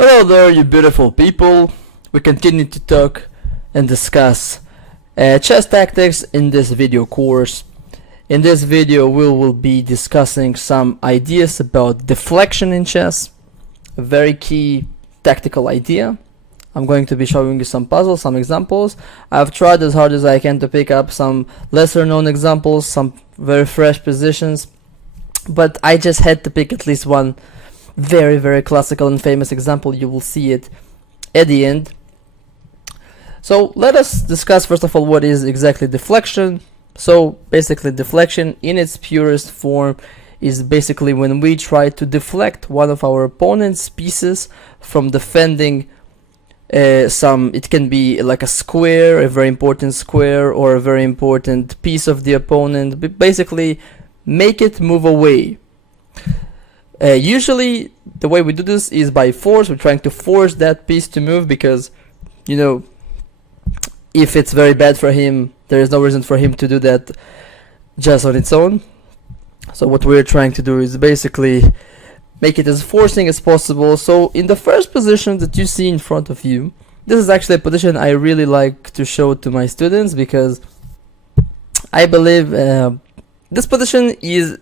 Hello there, you beautiful people. We continue to talk and discuss chess tactics in this video course. In this video, we will be discussing some ideas about deflection in chess, a very key tactical idea. I'm going to be showing you some puzzles, some examples. I've tried as hard as I can to pick up some lesser known examples, some very fresh positions, but I just had to pick at least one very classical and famous example. You will see it at the end. So let us discuss first of all what is exactly deflection. So basically deflection in its purest form is basically when we try to deflect one of our opponent's pieces from defending it can be like a square, a very important square, or a very important piece of the opponent. Basically make it move away. Usually the way we do this is by force. We're trying to force that piece to move because, you know, if it's very bad for him, there is no reason for him to do that just on its own. So what we're trying to do is basically make it as forcing as possible. So in the first position that you see in front of you, this is actually a position I really like to show to my students because I believe this position is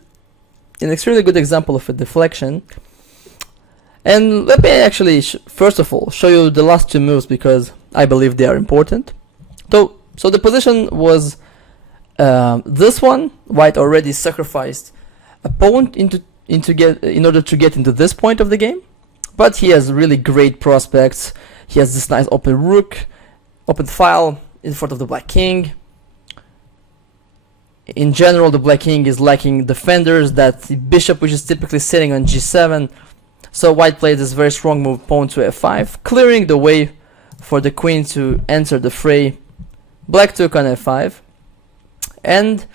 an extremely good example of a deflection. And let me actually first of all show you the last two moves because I believe they are important. So the position was this one. White already sacrificed a pawn in order to get into this point of the game, but he has really great prospects. He has this nice open rook, open file in front of the black king. In general, the black king is lacking defenders, that the bishop which is typically sitting on g7. So white played this very strong move, pawn to f5, clearing the way for the queen to enter the fray. Black took on f5. And,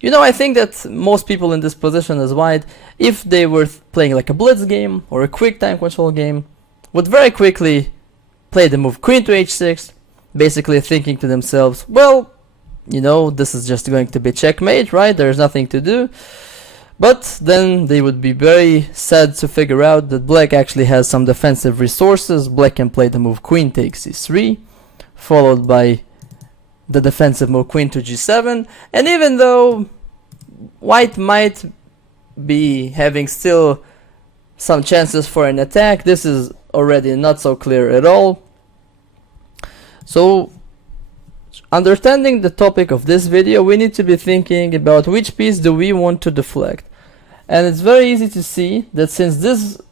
you know, I think that most people in this position as white, if they were playing like a blitz game or a quick time control game, would very quickly play the move queen to h6, basically thinking to themselves, well, you know, this is just going to be checkmate, right? There's nothing to do. But then they would be very sad to figure out that black actually has some defensive resources. Black can play the move queen takes c3, followed by the defensive move queen to g7. And even though white might be having still some chances for an attack, this is already not so clear at all. So understanding the topic of this video, we need to be thinking about which piece do we want to deflect. And it's very easy to see that since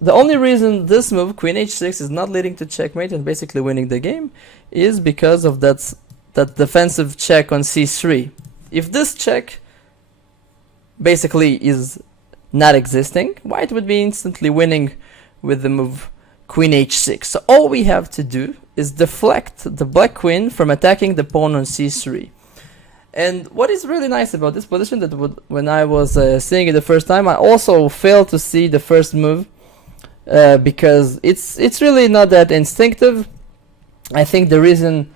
the only reason this move, queen h6, is not leading to checkmate and basically winning the game is because of that defensive check on c3. If this check basically is not existing, white would be instantly winning with the move queen h6. So all we have to do is deflect the black queen from attacking the pawn on c3. And what is really nice about this position that when I was seeing it the first time, I also failed to see the first move because it's really not that instinctive. I think the reason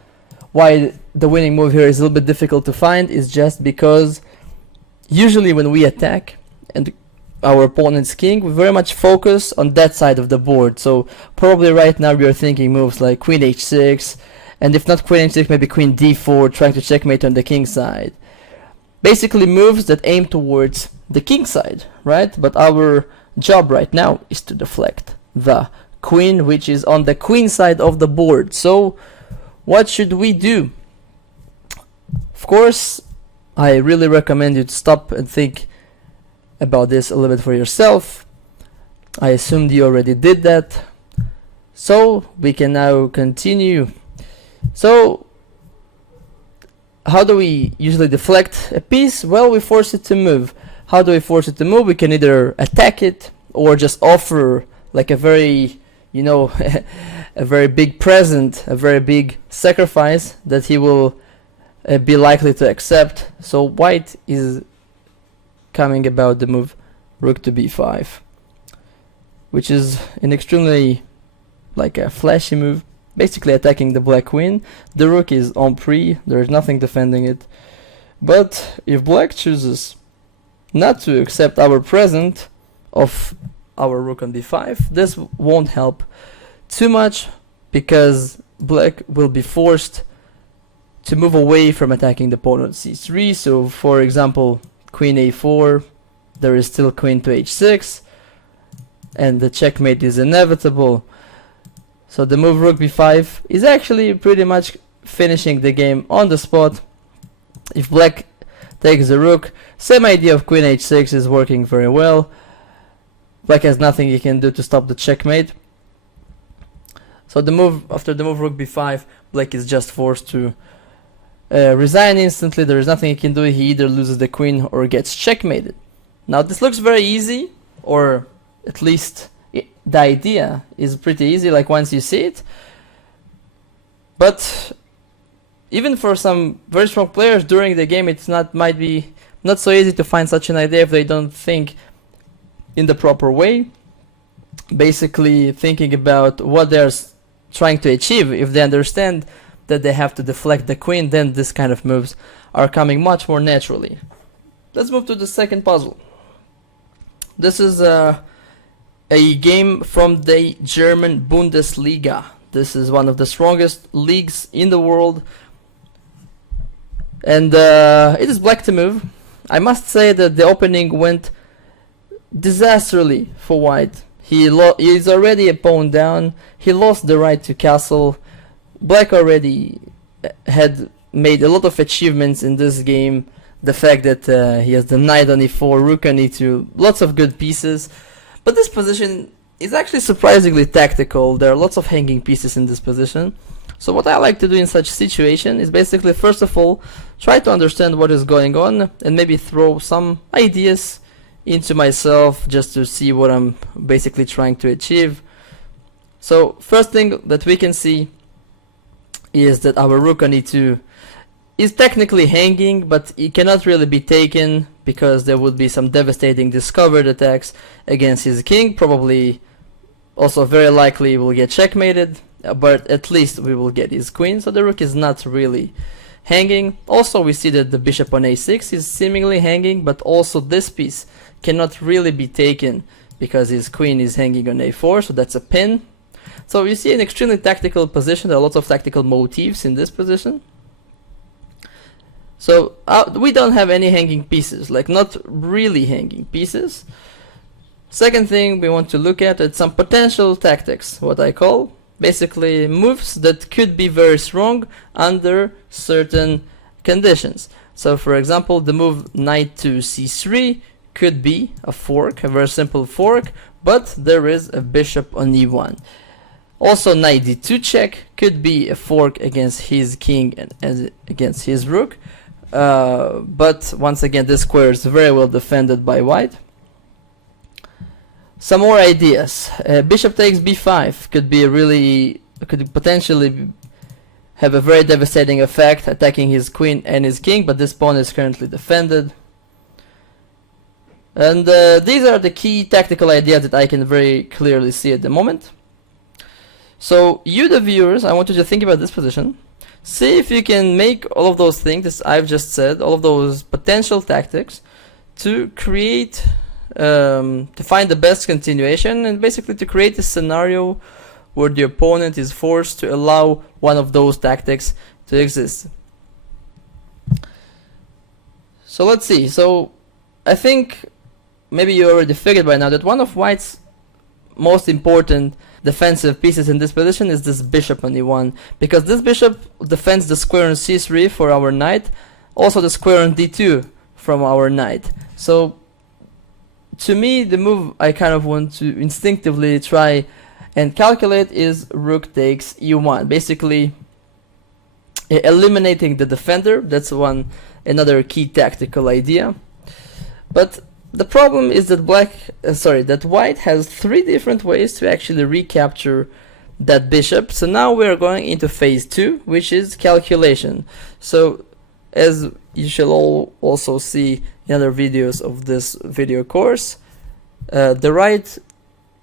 why the winning move here is a little bit difficult to find is just because usually when we attack and our opponent's king, we very much focus on that side of the board. So probably right now we are thinking moves like queen h6, and if not queen h6, maybe queen d4, trying to checkmate on the king side. Basically moves that aim towards the king side, right? But our job right now is to deflect the queen, which is on the queen side of the board. So what should we do? Of course, I really recommend you to stop and think about this a little bit for yourself. I assumed you already did that. So we can now continue. So how do we usually deflect a piece? Well, we force it to move. How do we force it to move? We can either attack it or just offer like a very, you know, a very big present, a very big sacrifice that he will be likely to accept. So white is coming about the move rook to b5, which is an extremely like a flashy move, basically attacking the black queen. The rook is en prise, there is nothing defending it. But if black chooses not to accept our present of our rook on b5, this won't help too much, because black will be forced to move away from attacking the pawn on c3. So for example, queen a4, there is still queen to h6, and the checkmate is inevitable. So the move rook b5 is actually pretty much finishing the game on the spot. If black takes the rook, same idea of queen h6 is working very well. Black has nothing he can do to stop the checkmate. So the move, after the move rook b5, black is just forced to resign instantly. There is nothing he can do. He either loses the queen or gets checkmated. Now this looks very easy, or at least the idea is pretty easy, like once you see it. But even for some very strong players during the game, it's might be not so easy to find such an idea if they don't think in the proper way. Basically thinking about what they're trying to achieve. If they understand that they have to deflect the queen, then this kind of moves are coming much more naturally. Let's move to the second puzzle. This is a game from the German Bundesliga. This is one of the strongest leagues in the world, and it is black to move. I must say that the opening went disastrously for white. He's already a pawn down. He lost the right to castle. Black already had made a lot of achievements in this game. The fact that he has the knight on e4, rook on e2, lots of good pieces. But this position is actually surprisingly tactical. There are lots of hanging pieces in this position. So what I like to do in such situation is basically, first of all, try to understand what is going on and maybe throw some ideas into myself just to see what I'm basically trying to achieve. So first thing that we can see is that our rook on e2 is technically hanging, but it cannot really be taken because there would be some devastating discovered attacks against his king. Probably also very likely will get checkmated, but at least we will get his queen. So the rook is not really hanging. Also we see that the bishop on a6 is seemingly hanging, but also this piece cannot really be taken because his queen is hanging on a4, so that's a pin. So you see an extremely tactical position. There are lots of tactical motifs in this position. So we don't have any hanging pieces, like not really hanging pieces. Second thing we want to look at is some potential tactics, what I call basically moves that could be very strong under certain conditions. So for example, the move knight to c3 could be a fork, a very simple fork, but there is a bishop on e1. Also knight d2 check could be a fork against his king and against his rook, but once again this square is very well defended by white. Some more ideas. Bishop takes b5 could potentially have a very devastating effect, attacking his queen and his king, but this pawn is currently defended. And these are the key tactical ideas that I can very clearly see at the moment. So you, the viewers, I want you to think about this position. See if you can make all of those things that I've just said, all of those potential tactics, to create, to find the best continuation, and basically to create a scenario where the opponent is forced to allow one of those tactics to exist. So let's see. So I think maybe you already figured by now that one of white's most important defensive pieces in this position is this bishop on e1, because this bishop defends the square on c3 for our knight, also the square on d2 from our knight. So to me, the move I kind of want to instinctively try and calculate is rook takes e1, basically eliminating the defender. That's another key tactical idea. But the problem is that that white has three different ways to actually recapture that bishop. So now we are going into phase 2, which is calculation. So as you shall all also see in other videos of this video course, the right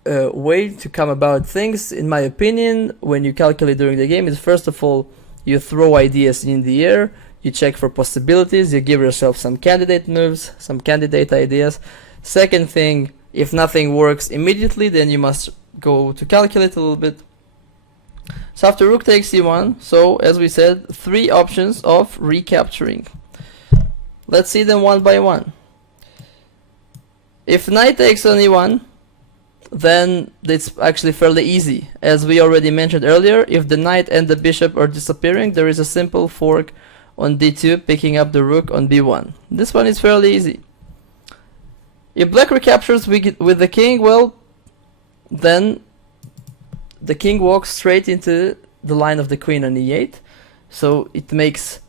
way to come about things, in my opinion, when you calculate during the game is, first of all, you throw ideas in the air. You check for possibilities, you give yourself some candidate moves, some candidate ideas. Second thing, if nothing works immediately, then you must go to calculate a little bit. So after rook takes c1, so as we said, 3 options of recapturing. Let's see them one by one. If knight takes on e1, then it's actually fairly easy. As we already mentioned earlier, if the knight and the bishop are disappearing, there is a simple fork on d2 picking up the rook on b1. This one is fairly easy. If black recaptures with the king, well, then the king walks straight into the line of the queen on e8, so it makes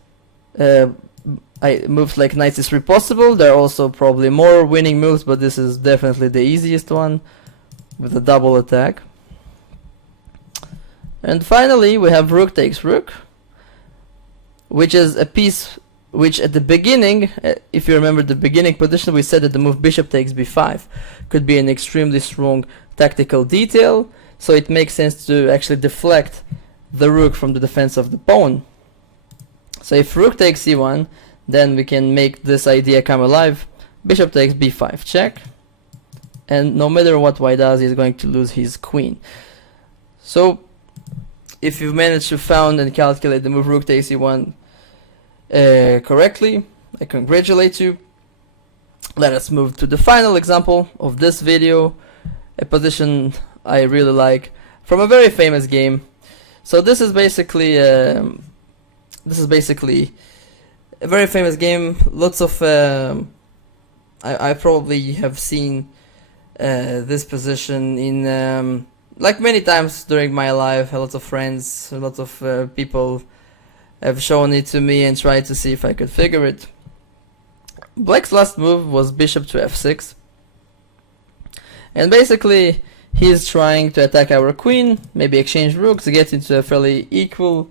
moves like knight c3 possible. There are also probably more winning moves, but this is definitely the easiest one with a double attack. And finally we have rook takes rook, which is a piece which at the beginning, if you remember the beginning position, we said that the move bishop takes b5 could be an extremely strong tactical detail, so it makes sense to actually deflect the rook from the defense of the pawn. So if rook takes c1, then we can make this idea come alive. Bishop takes b5 check, and no matter what white does, he's going to lose his queen. So if you've managed to found and calculate the move rook takes c1 correctly, I congratulate you. Let us move to the final example of this video, a position I really like from a very famous game. So this is basically a very famous game. Lots of I probably have seen this position in like many times during my life. A lot of friends, a lot of people have shown it to me and tried to see if I could figure it. Black's last move was bishop to f6, and basically he's trying to attack our queen, maybe exchange rooks to get into a fairly equal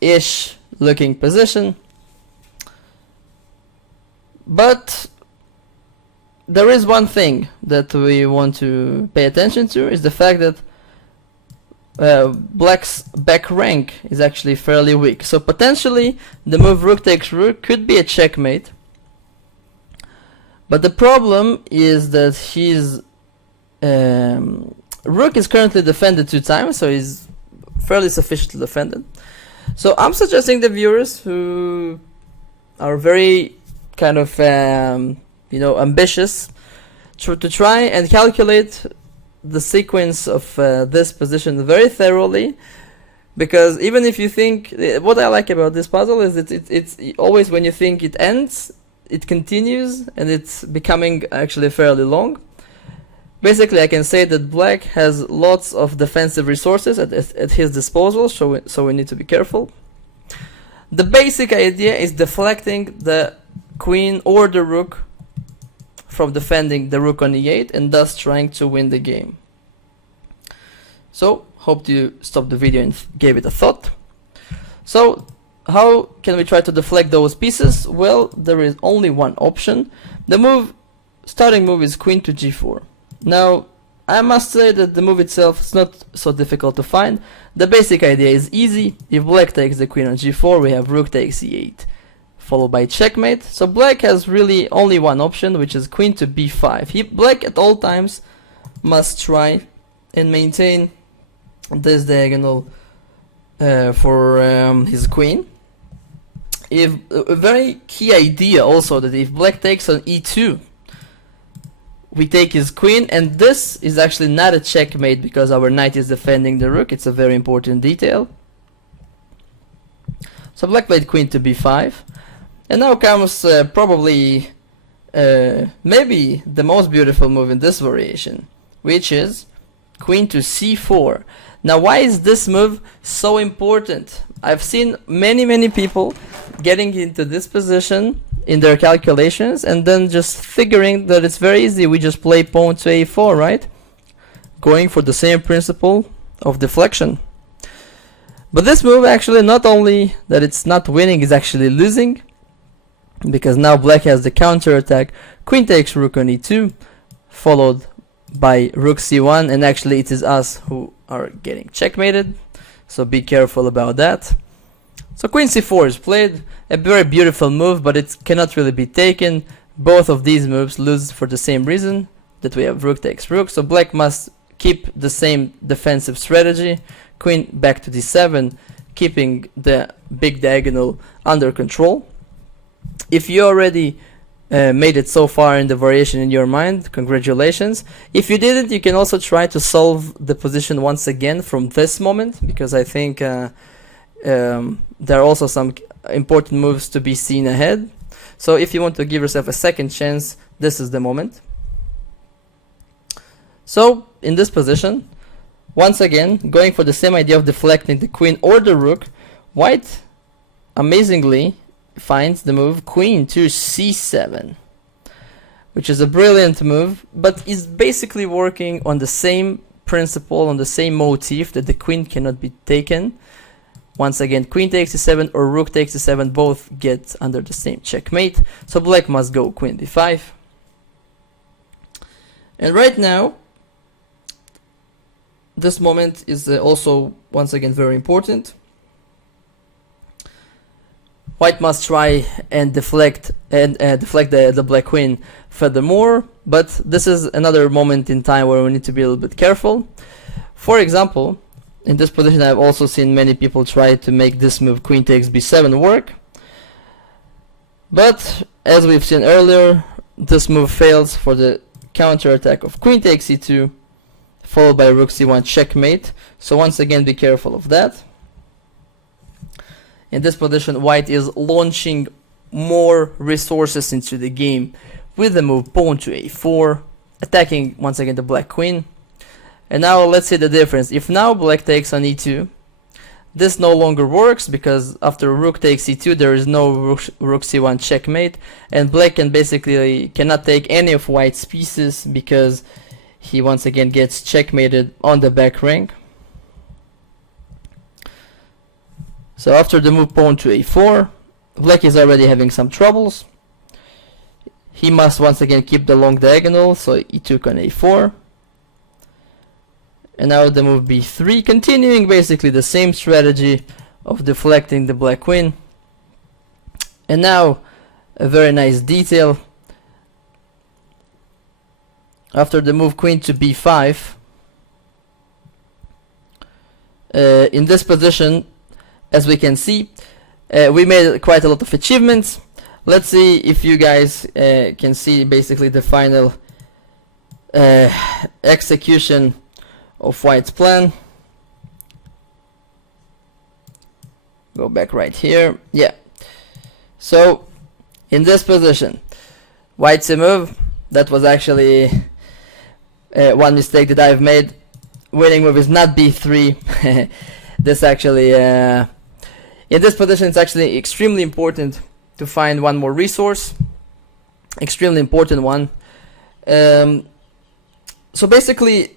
ish looking position. But there is one thing that we want to pay attention to, is the fact that black's back rank is actually fairly weak. So potentially the move rook takes rook could be a checkmate, but the problem is that his rook is currently defended 2 times, so he's fairly sufficiently defended. So I'm suggesting the viewers who are very kind of ambitious to try and calculate the sequence of this position very thoroughly, because even if you think, what I like about this puzzle is that it's always when you think it ends, it continues, and it's becoming actually fairly long. Basically, I can say that black has lots of defensive resources at his disposal, so we need to be careful. The basic idea is deflecting the queen or the rook from defending the rook on e8, and thus trying to win the game. So, hope you stopped the video and gave it a thought. So, how can we try to deflect those pieces? Well, there is only one option. The starting move is queen to g4. Now, I must say that the move itself is not so difficult to find. The basic idea is easy. If black takes the queen on g4, we have rook takes e8, followed by checkmate. So black has really only one option, which is queen to b5. Black at all times must try and maintain this diagonal for his queen. A very key idea also, that if black takes on e2, we take his queen, and this is actually not a checkmate because our knight is defending the rook. It's a very important detail. So black played queen to b5, and now comes probably maybe the most beautiful move in this variation, which is queen to c4. Now, why is this move so important? I've seen many people getting into this position in their calculations and then just figuring that it's very easy. We just play pawn to a4, right? Going for the same principle of deflection. But this move actually, not only that it's not winning, is actually losing, because now black has the counter attack. Queen takes rook on e2, followed by rook c1, and actually it is us who are getting checkmated, so be careful about that. So queen c4 is played, a very beautiful move, but it cannot really be taken. Both of these moves lose for the same reason, that we have rook takes rook, so black must keep the same defensive strategy. queen back to d7, keeping the big diagonal under control. If you already made it so far in the variation in your mind, congratulations. If you didn't, you can also try to solve the position once again from this moment, because I think there are also some important moves to be seen ahead. So if you want to give yourself a second chance, this is the moment. So in this position, once again, going for the same idea of deflecting the queen or the rook, white amazingly finds the move queen to c7, which is a brilliant move, but is basically working on the same principle, on the same motif, that the queen cannot be taken. Once again, queen takes c7 or rook takes c7, both get under the same checkmate, so black must go queen d5. And right now, this moment is also once again very important. White must try and deflect the black queen furthermore, but this is another moment in time where we need to be a little bit careful. For example, in this position I've also seen many people try to make this move queen takes b7 work, but as we've seen earlier, this move fails for the counter attack of queen takes c2 followed by rook c1 checkmate, so once again be careful of that. In this position, white is launching more resources into the game with the move pawn to a4, attacking once again the black queen. And now let's see the difference. If now black takes on e2, this no longer works, because after rook takes e2 there is no rook c1 checkmate, and black can basically cannot take any of white's pieces because he once again gets checkmated on the back rank. So after the move pawn to a4, black is already having some troubles. He must once again keep the long diagonal, so he took on a4. And now the move b3, continuing basically the same strategy of deflecting the black queen. And now a very nice detail. After the move queen to b5, in this position, as we can see, we made quite a lot of achievements. Let's see if you guys can see basically the final execution of white's plan. Go back right here. Yeah. So in this position, white's a move. That was actually one mistake that I've made. Winning move is not b3. This actually in this position it's actually extremely important to find one more resource, extremely important one. So basically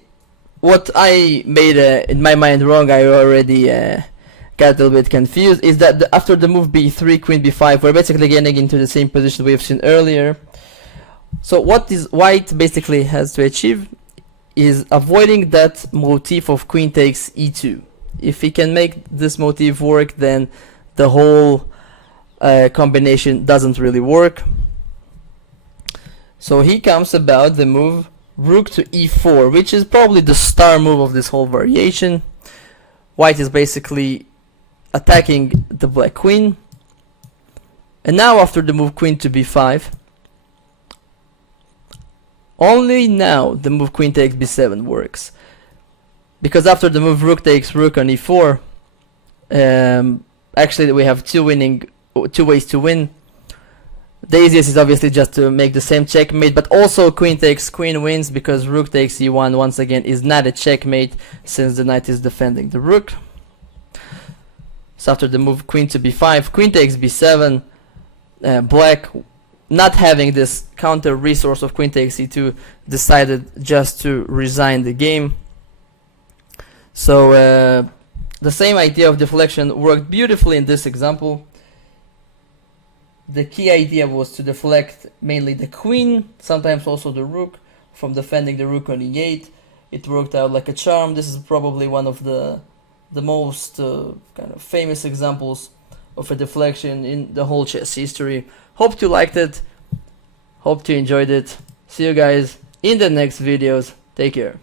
what I made in my mind wrong, I already got a little bit confused, is that after the move b3 queen b5 we're basically getting into the same position we've seen earlier. So what is white basically has to achieve is avoiding that motif of queen takes e2. If he can make this motif work, then the whole combination doesn't really work. So he comes about the move rook to e4, which is probably the star move of this whole variation. White is basically attacking the black queen. And now after the move queen to b5, only now the move queen takes b7 works. Because after the move rook takes rook on e4, actually we have two ways to win. The easiest is obviously just to make the same checkmate, but also queen takes queen wins, because rook takes e1 once again is not a checkmate since the knight is defending the rook. So after the move queen to b5, queen takes b7, black, not having this counter resource of queen takes e2, decided just to resign the game. So the same idea of deflection worked beautifully in this example. The key idea was to deflect mainly the queen, sometimes also the rook, from defending the rook on e8. It worked out like a charm. This is probably one of the most kind of famous examples of a deflection in the whole chess history. Hope you liked it. Hope you enjoyed it. See you guys in the next videos. Take care.